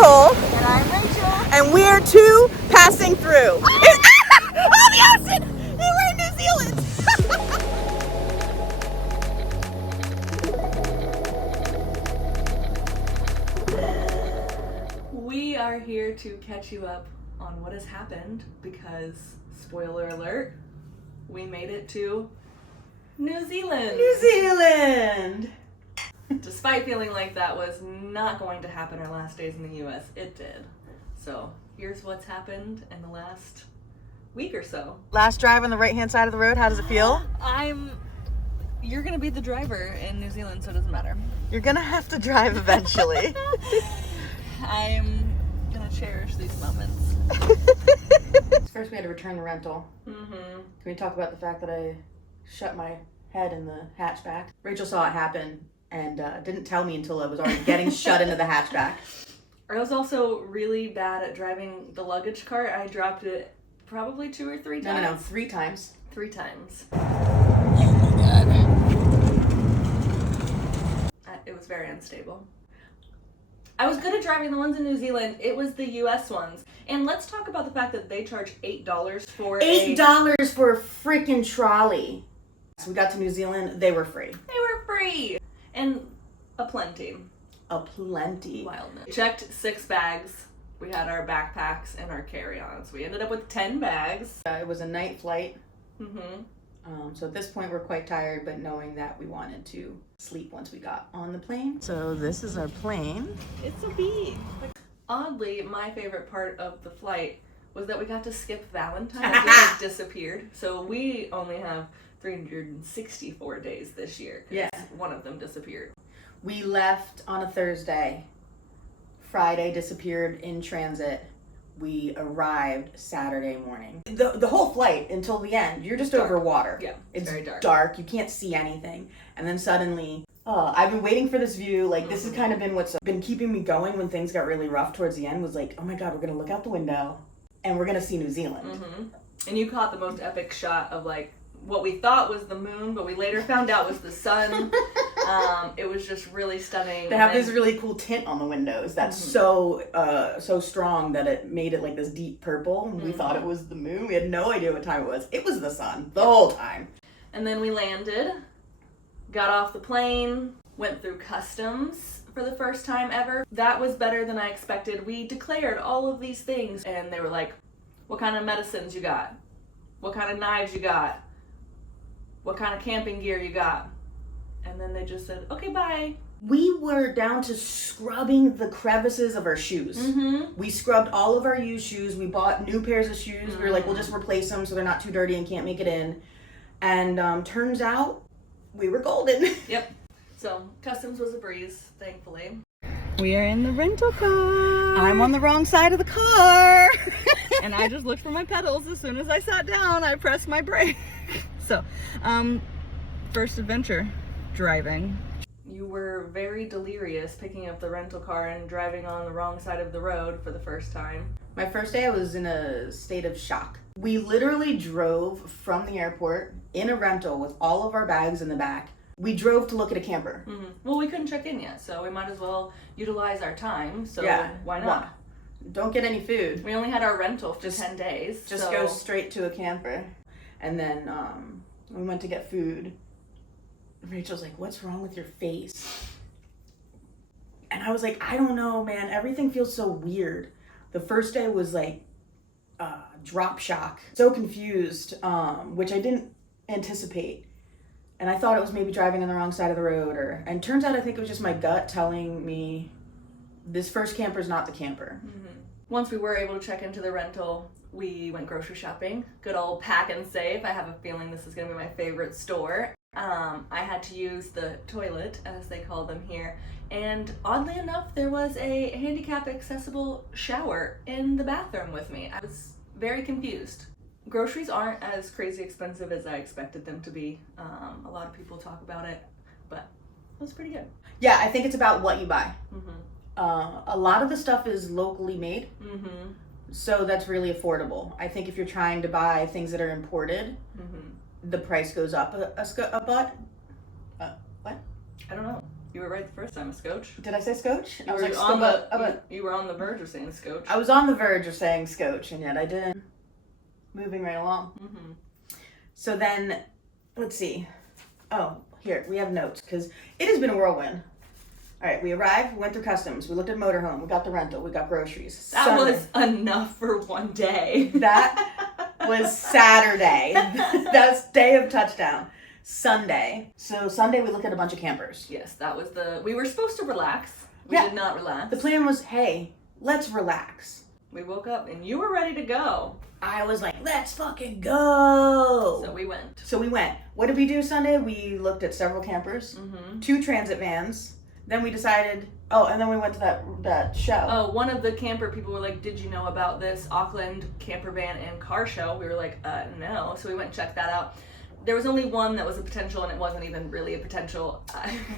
Nicole. And I'm Rachel. And we're two passing through. Oh, the ocean! And we're in New Zealand. We are here to catch you up on what has happened because, spoiler alert, we made it to New Zealand. New Zealand! Despite feeling like that was not going to happen our last days in the US, it did. So here's what's happened in the last week or so. Last drive on the right-hand side of the road, how does it feel? You're gonna be the driver in New Zealand, so it doesn't matter. You're gonna have to drive eventually. I'm gonna cherish these moments. First we had to return the rental. Mm-hmm. Can we talk about the fact that I shut my head in the hatchback? Rachel saw it happen and didn't tell me until I was already getting shut into the hatchback. I was also really bad at driving the luggage cart. I dropped it probably 2 or 3 times. No, 3 times. 3 times. Oh my god. It was very unstable. I was good at driving the ones in New Zealand. It was the US ones. And let's talk about the fact that they charge $8 for $8 for a freaking trolley. So we got to New Zealand, they were free. They were free. And a plenty. A plenty. Wildness. We checked 6 bags. We had our backpacks and our carry-ons. We ended up with 10 bags. It was a night flight. Mm-hmm. So at this point we're quite tired, but knowing that we wanted to sleep once we got on the plane. So this is our plane. It's so big. Oddly, my favorite part of the flight was that we got to skip Valentine's. It just disappeared. So we only have 364 days this year. Yeah. One of them disappeared. We left on a Thursday. Friday disappeared in transit. We arrived Saturday morning. The whole flight until the end, you're just over water. Yeah, it's very dark. Dark. You can't see anything. And then suddenly, I've been waiting for this view. Like, this has kind of been what's been keeping me going when things got really rough towards the end, was like, oh my God, we're going to look out the window and we're going to see New Zealand. Mm-hmm. And you caught the most epic shot of like what we thought was the moon, but we later found out was the sun. It was just really stunning. They have this really cool tint on the windows that's so strong that it made it like this deep purple. And we thought it was the moon. We had no idea what time it was. It was the sun the whole time. And then we landed, got off the plane, went through customs for the first time ever. That was better than I expected. We declared all of these things and they were like, what kind of medicines you got? What kind of knives you got? What kind of camping gear you got? And then they just said, okay, bye. We were down to scrubbing the crevices of our shoes. Mm-hmm. We scrubbed all of our used shoes. We bought new pairs of shoes. We were like, we'll just replace them so they're not too dirty and can't make it in. And turns out we were golden. Yep. So customs was a breeze, thankfully. We are in the rental car. I'm on the wrong side of the car. And I just looked for my pedals. As soon as I sat down, I pressed my brake. So, first adventure, driving. You were very delirious picking up the rental car and driving on the wrong side of the road for the first time. My first day I was in a state of shock. We literally drove from the airport in a rental with all of our bags in the back. We drove to look at a camper. Mm-hmm. Well, we couldn't check in yet, so we might as well utilize our time. So why not? Why? Don't get any food. We only had our rental for 10 days. Just go straight to a camper. And then we went to get food. Rachel's like, what's wrong with your face? And I was like, I don't know, man. Everything feels so weird. The first day was like drop shock. So confused, which I didn't anticipate. And I thought it was maybe driving on the wrong side of the road. And turns out I think it was just my gut telling me this first camper is not the camper. Mm-hmm. Once we were able to check into the rental, we went grocery shopping. Good old pack and save. I have a feeling this is going to be my favorite store. I had to use the toilet, as they call them here. And oddly enough, there was a handicap accessible shower in the bathroom with me. I was very confused. Groceries aren't as crazy expensive as I expected them to be. A lot of people talk about it, but it was pretty good. Yeah, I think it's about what you buy. Mm-hmm. A lot of the stuff is locally made. Mm-hmm. So that's really affordable. I think if you're trying to buy things that are imported, the price goes up a butt. What? I don't know. You were right the first time, a scotch. Did I say scotch? You were on the verge of saying scotch. I was on the verge of saying scotch, and yet I didn't. Moving right along. Mm-hmm. So then, let's see. Oh, here, we have notes, because it has been a whirlwind. All right, we arrived, we went through customs, we looked at motorhome, we got the rental, we got groceries. That was enough for one day. That was Saturday. That's day of touchdown. Sunday. So Sunday we looked at a bunch of campers. Yes, that was we were supposed to relax. We did not relax. The plan was, hey, let's relax. We woke up and you were ready to go. I was like, let's fucking go. So we went. What did we do Sunday? We looked at several campers, 2 transit vans. Then we decided, and then we went to that show. Oh, one of the camper people were like, did you know about this Auckland camper van and car show? We were like, no. So we went and checked that out. There was only one that was a potential, and it wasn't even really a potential.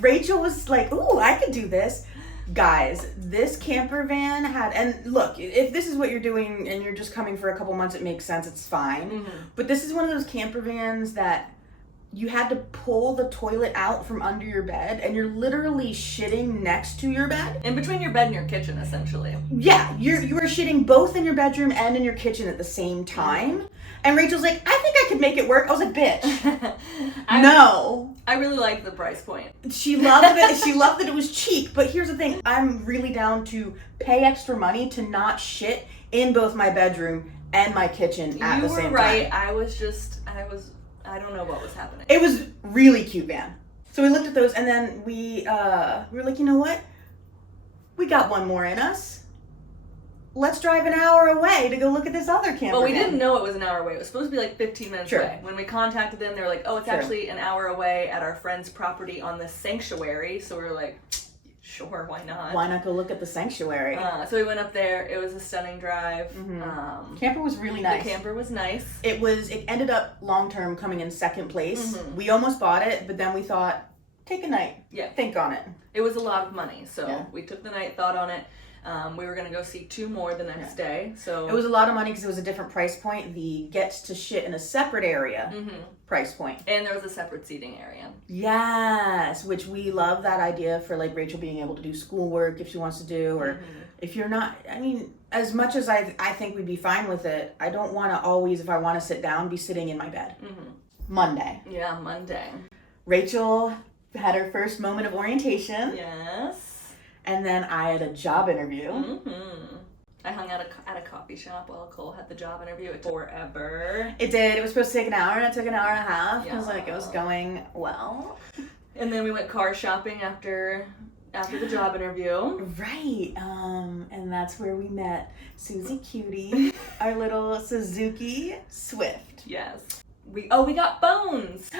Rachel was like, ooh, I could do this. Guys, this camper van had, and look, if this is what you're doing and you're just coming for a couple months, it makes sense, it's fine. Mm-hmm. But this is one of those camper vans that you had to pull the toilet out from under your bed, and you're literally shitting next to your bed. In between your bed and your kitchen, essentially. Yeah, you were shitting both in your bedroom and in your kitchen at the same time. And Rachel's like, I think I could make it work. I was like, bitch. No. I really liked the price point. She loved it. She loved that it was cheap. But here's the thing. I'm really down to pay extra money to not shit in both my bedroom and my kitchen at the same time. You were right. I don't know what was happening. It was really cute van. So we looked at those, and then we were like, you know what? We got one more in us. Let's drive an hour away to go look at this other camper. Well, we didn't know it was an hour away. It was supposed to be like 15 minutes Sure. away. When we contacted them, they were like, oh, it's Sure. actually an hour away at our friend's property on the sanctuary. So we were like, sure, why not? Why not go look at the sanctuary? So we went up there. It was a stunning drive. Mm-hmm. Camper was really nice. The camper was nice. It ended up long-term coming in second place. Mm-hmm. We almost bought it, but then we thought, take a night. Yeah. Think on it. It was a lot of money. So Yeah. we took the night, thought on it. We were going to go see 2 more the next day. So it was a lot of money because it was a different price point. The gets to shit in a separate area price point. And there was a separate seating area. Yes, which we love that idea for like Rachel being able to do schoolwork if she wants to do, or if you're not, I mean, as much as I think we'd be fine with it, I don't want to always, if I want to sit down, be sitting in my bed. Monday. Yeah, Monday. Rachel had her first moment of orientation. Yes. And then I had a job interview. I hung out at a coffee shop while Cole had the job interview. It took forever. It did. It was supposed to take an hour, and it took an hour and a half. Yeah. I was like, it was going well. And then we went car shopping after the job interview. Right. And that's where we met Susie Cutie, our little Suzuki Swift. Yes. We got phones.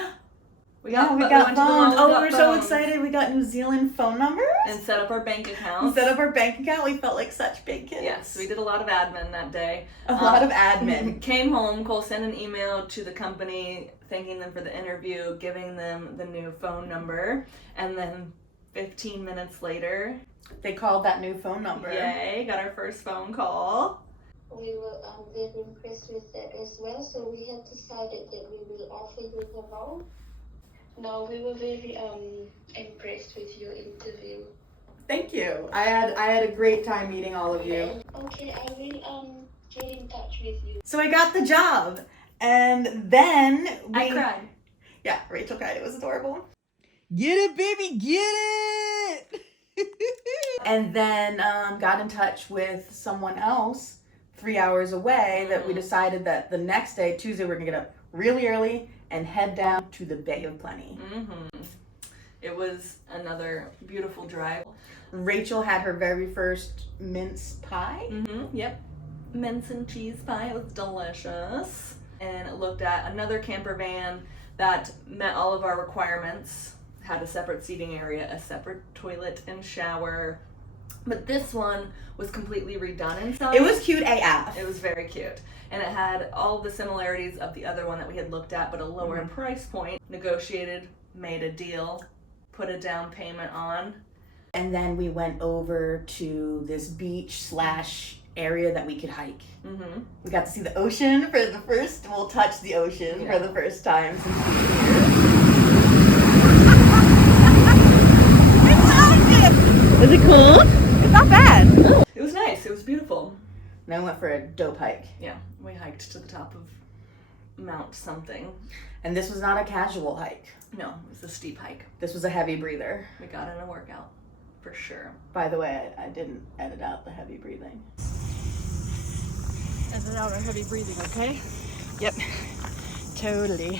We got phones. Oh, we're so excited. We got New Zealand phone numbers. And set up our bank accounts. We felt like such big kids. Yes, we did a lot of admin that day. A lot of admin. Came home, Cole sent an email to the company thanking them for the interview, giving them the new phone number, and then 15 minutes later, they called that new phone number. Yay, got our first phone call. We were very impressed with that as well, so we had decided that we will offer you the role. No, we were very impressed with your interview. Thank you. I had a great time meeting all of you. Okay, I will get in touch with you. So I got the job, and then I cried. Yeah, Rachel cried. It was adorable. Get it, baby, get it! And then got in touch with someone else 3 hours away that we decided that the next day, Tuesday, we're gonna get up really early and head down to the Bay of Plenty. It was another beautiful drive. Rachel had her very first mince pie. Yep. Mince and cheese pie. It was delicious. And looked at another camper van that met all of our requirements. Had a separate seating area, a separate toilet and shower. But this one was completely redone inside. It was cute AF. It was very cute. And it had all the similarities of the other one that we had looked at, but a lower price point. Negotiated, made a deal, put a down payment on. And then we went over to this beach / area that we could hike. We got to see the ocean for the first, we'll touch the ocean for the first time since being here. Is it cool? It's not bad. It was nice. It was beautiful. Then we went for a dope hike. Yeah, we hiked to the top of Mount something. And this was not a casual hike. No, it was a steep hike. This was a heavy breather. We got in a workout, for sure. By the way, I didn't edit out the heavy breathing. Edit out our heavy breathing, okay? Yep. Totally.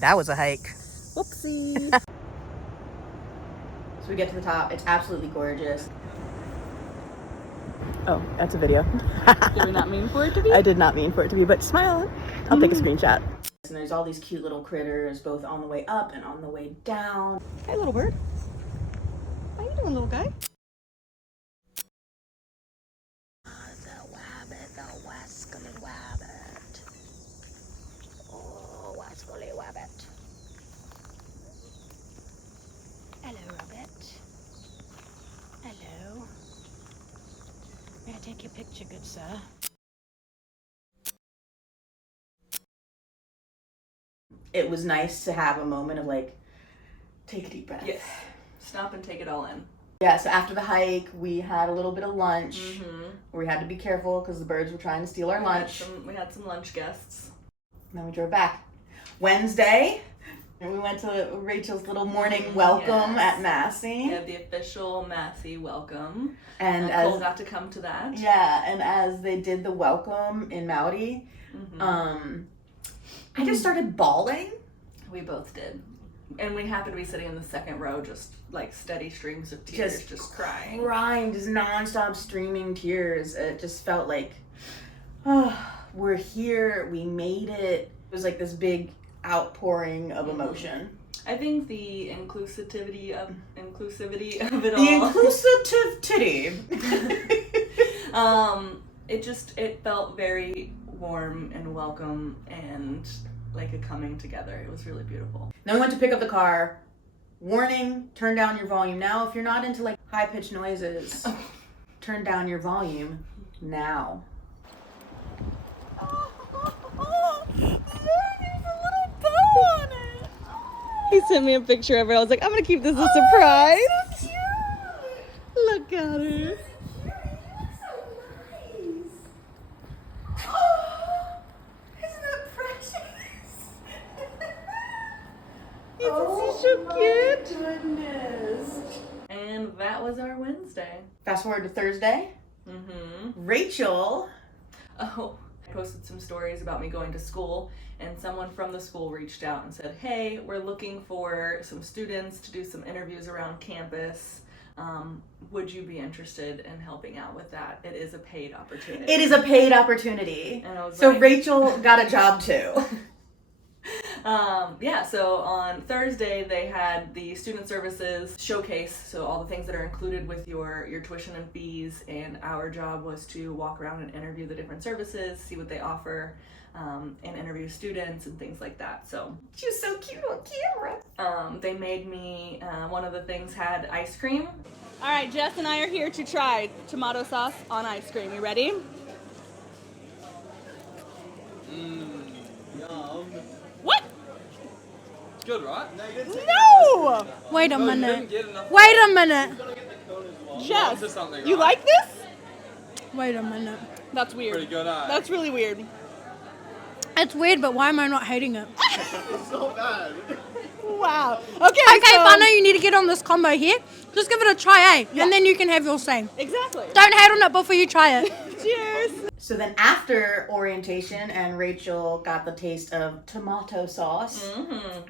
That was a hike. Whoopsie. So we get to the top. It's absolutely gorgeous. Oh, that's a video. Did we not mean for it to be? I did not mean for it to be, but smile. I'll take a screenshot. And there's all these cute little critters, both on the way up and on the way down. Hey, little bird. How you doing, little guy? The wascally wabbit. Oh, wascally wabbit. Hello, rabbit. Hello. May I take your picture, good sir? It was nice to have a moment of like, take a deep breath. Yes. Stop and take it all in. Yeah, so after the hike, we had a little bit of lunch. Mm-hmm. We had to be careful because the birds were trying to steal our lunch. We had some lunch guests. And then we drove back. Wednesday, and we went to Rachel's little morning welcome at Massey. We had the official Massey welcome. And Cole as got to come to that. yeah, and as they did the welcome in Maori, I just started bawling. We both did. And we happened to be sitting in the second row, just like steady streams of tears, just crying. Crying, just nonstop streaming tears. It just felt like, oh, we're here, we made it. It was like this big outpouring of emotion. I think the inclusivity of it all. The inclusivity. It felt very warm and welcome and like a coming together. It was really beautiful. Then we went to pick up the car. Warning, turn down your volume now. If you're not into like high-pitched noises, turn down your volume now. He sent me a picture of her. I was like, I'm gonna keep this a surprise. So cute. Look at her. So cute. Goodness. And that was our Wednesday. Fast forward to Thursday. Rachel. Oh, I posted some stories about me going to school, and someone from the school reached out and said, hey, we're looking for some students to do some interviews around campus. Would you be interested in helping out with that? It is a paid opportunity. It is a paid opportunity. And I was so like, Rachel got a job too. So on Thursday they had the student services showcase, so all the things that are included with your tuition and fees, and our job was to walk around and interview the different services, see what they offer, and interview students and things like that. So She was so cute on camera. they made me, one of the things had ice cream. All right, Jess and I are here to try tomato sauce on ice cream. You ready? Yum. What? It's good, right? No! Wait a No, you minute. didn't get enough. Wait a minute. You gotta get the cone as well. Jess, Onto something, you right? like this? Wait a minute. That's weird. Pretty good, eh? That's really weird. It's weird, but why am I not hating it? It's so bad. Wow. Okay, Okay, so, Fana, you need to get on this combo here. Just give it a try, eh? And then you can have your say. Exactly. Don't hate on it before you try it. Cheers. So then after orientation, and Rachel got the taste of tomato sauce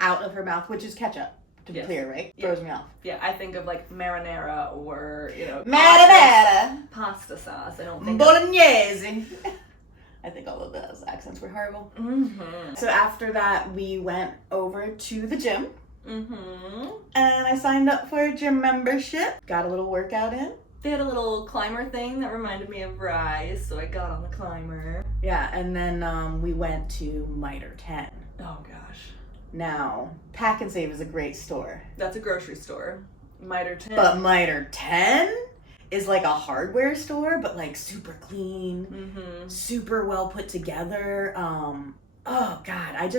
out of her mouth, which is ketchup, to be Yes. clear, right? Yeah. Throws me off. Yeah, I think of like marinara or, Marinara. pasta sauce. I don't think Bolognese. I think all of those accents were horrible. Mm-hmm. So after that, we went over to the gym. Mm-hmm. And I signed up for a gym membership. Got a little workout in. They had a little climber thing that reminded me of Rise, so I got on the climber. Yeah, and then we went to Miter 10. Oh gosh. Now, Pack and Save is a great store. That's a grocery store. Miter 10. But Miter 10 is like a hardware store, but like super clean, Mm-hmm. super well put together. Oh God,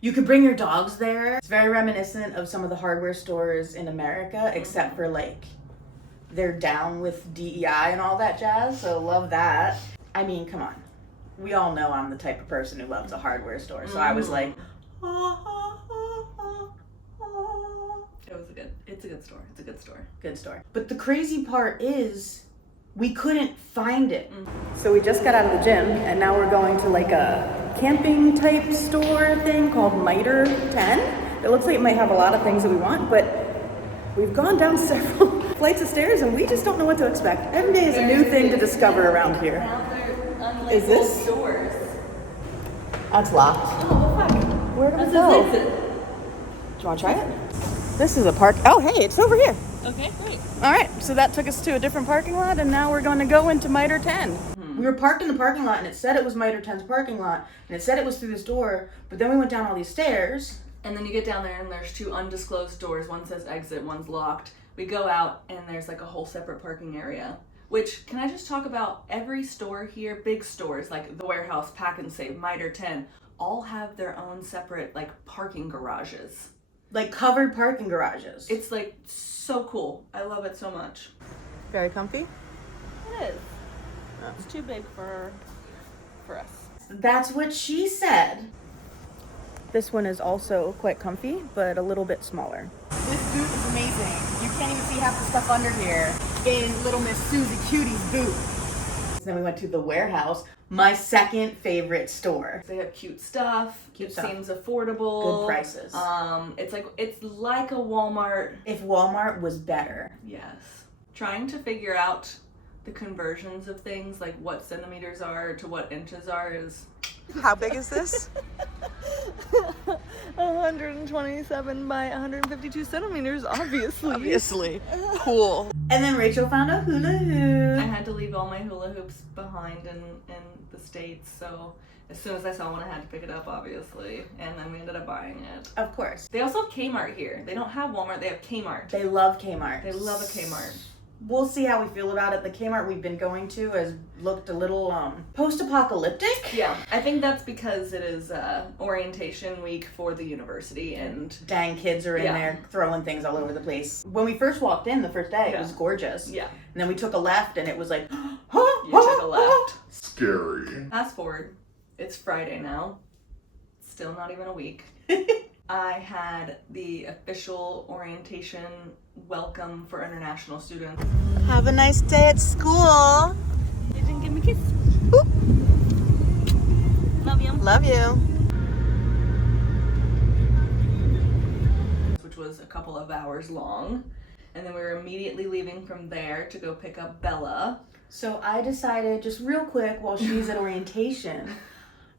you could bring your dogs there. It's very reminiscent of some of the hardware stores in America, except for like they're down with DEI and all that jazz, so love that. I mean, come on. We all know I'm the type of person who loves a hardware store, so I was like, It's a good store. It's a good store. good store. But the crazy part is we couldn't find it. So we just got out of the gym and now we're going to like a camping type store thing called Miter 10. It looks like it might have a lot of things that we want, but we've gone down several flights of stairs and we just don't know what to expect. Every day is a new thing to discover around here. Is this? Stores. That's locked. Oh, fuck. Where do we That's go? his exit. Do you want to try it? This is a park. Oh, hey, it's over here. Okay, great. All right, so that took us to a different parking lot, and now we're going to go into Miter 10. We were parked in the parking lot, and it said it was Miter 10's parking lot, and it said it was through this door, but then we went down all these stairs. And then you get down there and there's two undisclosed doors. One says exit, one's locked. We go out and there's like a whole separate parking area. Which, can I just talk about every store here, big stores like the Warehouse, Pack and Save, Miter 10, all have their own separate like parking garages. Like covered parking garages. It's like so cool. I love it so much. very comfy. It is. It's too big for us. That's what she said. This one is also quite comfy, but a little bit smaller. This boot is amazing. You can't even see half the stuff under here in little Miss Susie Cutie's boot. Then we went to the Warehouse, my second favorite store. They have cute stuff. Cute it stuff. seems affordable. Good prices. It's like a Walmart. If Walmart was better. Yes. Trying to figure out the conversions of things, like what centimeters are to what inches are, is. How big is this? 127 by 152 centimeters, obviously. Obviously. Cool. And then Rachel found a hula hoop. I had to leave all my hula hoops behind in the States, so as soon as I saw one, I had to pick it up, obviously, and then we ended up buying it. Of course. They also have Kmart here. They don't have Walmart, they have Kmart. They love Kmart. They love a Kmart. We'll see how we feel about it. The Kmart we've been going to has looked a little post-apocalyptic. Yeah, I think that's because it is orientation week for the university, and Dang, kids are in there throwing things all over the place. When we first walked in the first day, it was gorgeous. yeah, And then we took a left and it was like, you took a left. Scary. Fast forward, it's Friday now. Still not even a week. I had the official orientation welcome for international students. Have a nice day at school. They didn't give me a kiss. Boop. Love you. Love you. Which was a couple of hours long. And then we were immediately leaving from there to go pick up Bella. So I decided, just real quick, while she's at orientation,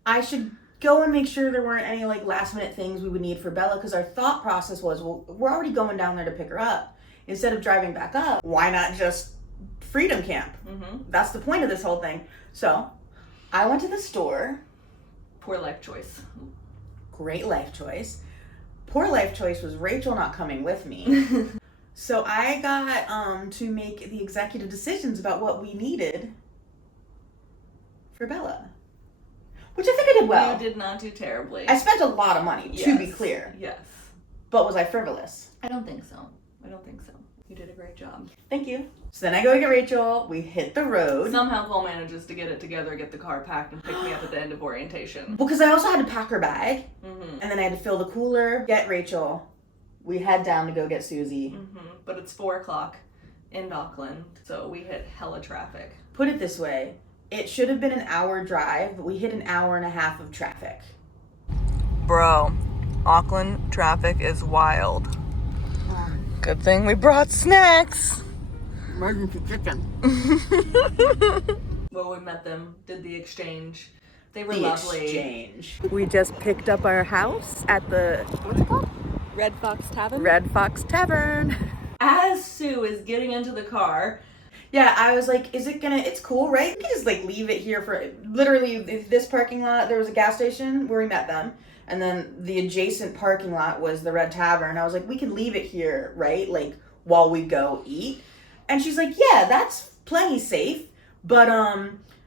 I should go and make sure there weren't any like last minute things we would need for Bella, because our thought process was, well, we're already going down there to pick her up. Instead of driving back up, why not just freedom camp? Mm-hmm. That's the point of this whole thing. So I went to the store. Poor life choice. Great life choice. Poor life choice was Rachel not coming with me. So I got to make the executive decisions about what we needed for Bella. Which I think I did well. You did not do terribly. I spent a lot of money, to be clear. Yes. But was I frivolous? I don't think so. You did a great job. Thank you. So then I go get Rachel. We hit the road. Somehow Cole manages to get it together, get the car packed, and pick me up at the end of orientation. Because I also had to pack her bag. Mm-hmm. And then I had to fill the cooler, get Rachel. We head down to go get Susie. Mm-hmm. But it's 4:00 in Auckland, so we hit hella traffic. Put it this way. It should have been an hour drive, but we hit an hour and a half of traffic. Bro, Auckland traffic is wild. Good thing we brought snacks. Emergency chicken. Well, we met them, did the exchange. They were the lovely. exchange. We just picked up our house at the, what's it called? Red Fox Tavern. Red Fox Tavern. As Sue is getting into the car, Yeah, I was like, it's cool, right? We can just like leave it here for, literally this parking lot, there was a gas station where we met them. And then the adjacent parking lot was the Red Tavern. I was like, we can leave it here, right? Like while we go eat. And she's like, yeah, that's plenty safe, but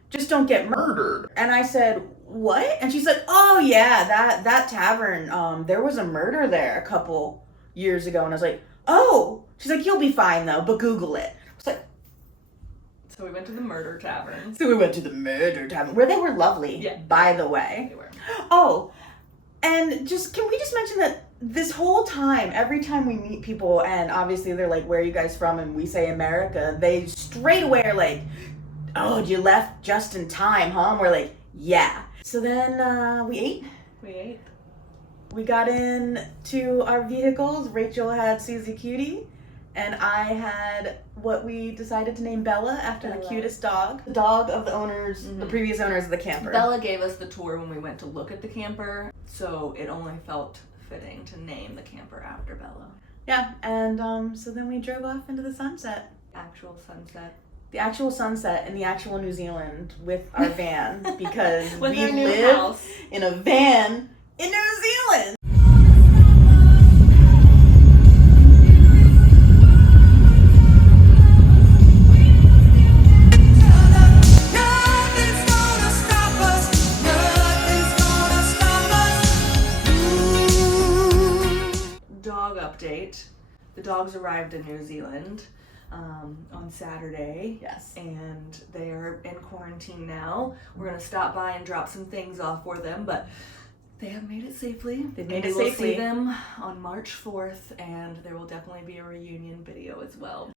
just don't get murdered. And I said, what? And she's like, oh yeah, that tavern, there was a murder there a couple years ago. And I was like, oh. She's like, you'll be fine though, but Google it. I was like, so we went to the Murder Tavern. so we went to the Murder Tavern, where they were lovely, Yeah. by the way. They were. Oh, and can we just mention that this whole time, every time we meet people, and obviously they're like, where are you guys from? And we say America, they straight away are like, oh, you left just in time, huh? And we're like, yeah. So then we ate. We ate. We got into our vehicles. Rachel had Susie Cutie, and I had what we decided to name Bella after the Bella. cutest dog. The dog of the owners, the previous owners of the camper. Bella gave us the tour when we went to look at the camper, so it only felt fitting to name the camper after Bella. Yeah, and so then we drove off into the sunset. Actual sunset. The actual sunset in the actual New Zealand with our van, because With we our new live house. in a van in New Zealand. Dog update. The dogs arrived in New Zealand on Saturday. Yes. And they are in quarantine now. We're going to stop by and drop some things off for them, but they have made it safely. They've made it We will safely. see them on March 4th, and there will definitely be a reunion video as well.